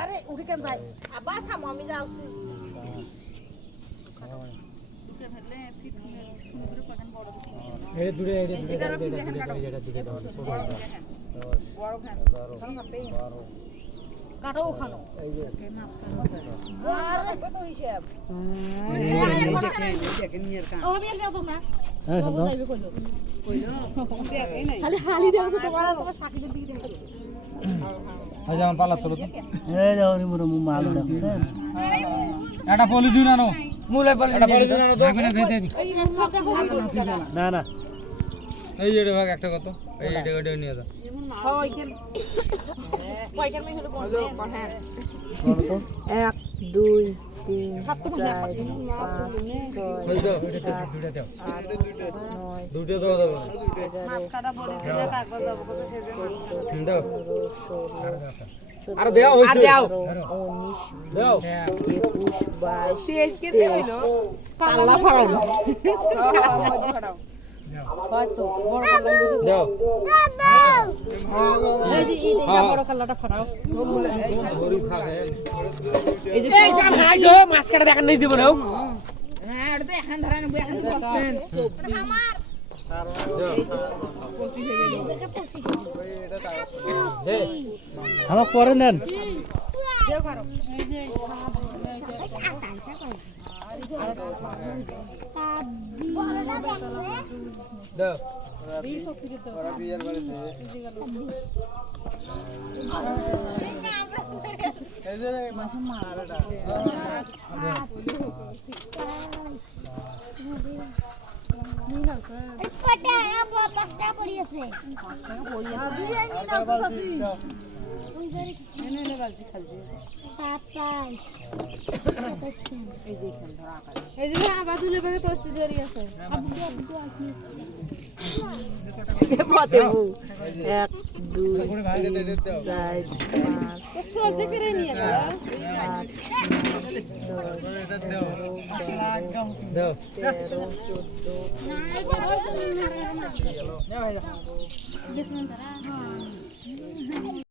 আরে উঠে কেন যাই আবার থামো আমি যাচ্ছি কাটো ওখানে আরে কত হিসাব ও আমি আর যাবো না ও যাইবে কইলো খালি হালি দেও তো তোমার সাকিদের দিকে দেখো আজ আমার পালা তোলো তো এই যাও রে মোর মাল দেখছেন এটা পলি দিন আনো মুলে পলি এটা পলি দিন আনো তো না না এই যে ভাগ একটা কত এই এটা ওটা নিয়ে যা হ্যাঁ ওইখান ওইখান মে হলো বলো হ্যাঁ বলো তো 1 2 3 ওই দাও এটা দুটো দাও দুটো দাও দাও মাছকাটা বলে দিলে কাগজ যাবো কত সেজন্য দাও আরে দাও হইছে দাও দাও 21 22 তেল কে হইলো কাল্লা ফাড়ানো মধ্যে ফাড়াও কত বড় কাল্লা দাও এই যে এই বড় কাল্লাটা ফাড়াও গরি খাবে এই যে ভাই জো মাছ কাটা দেখান নাই দিব না হ্যাঁ এটা তো এখন ধরা নেব এখন বসছেন আমার আমার পরে নেন দেও খারো দাও দাও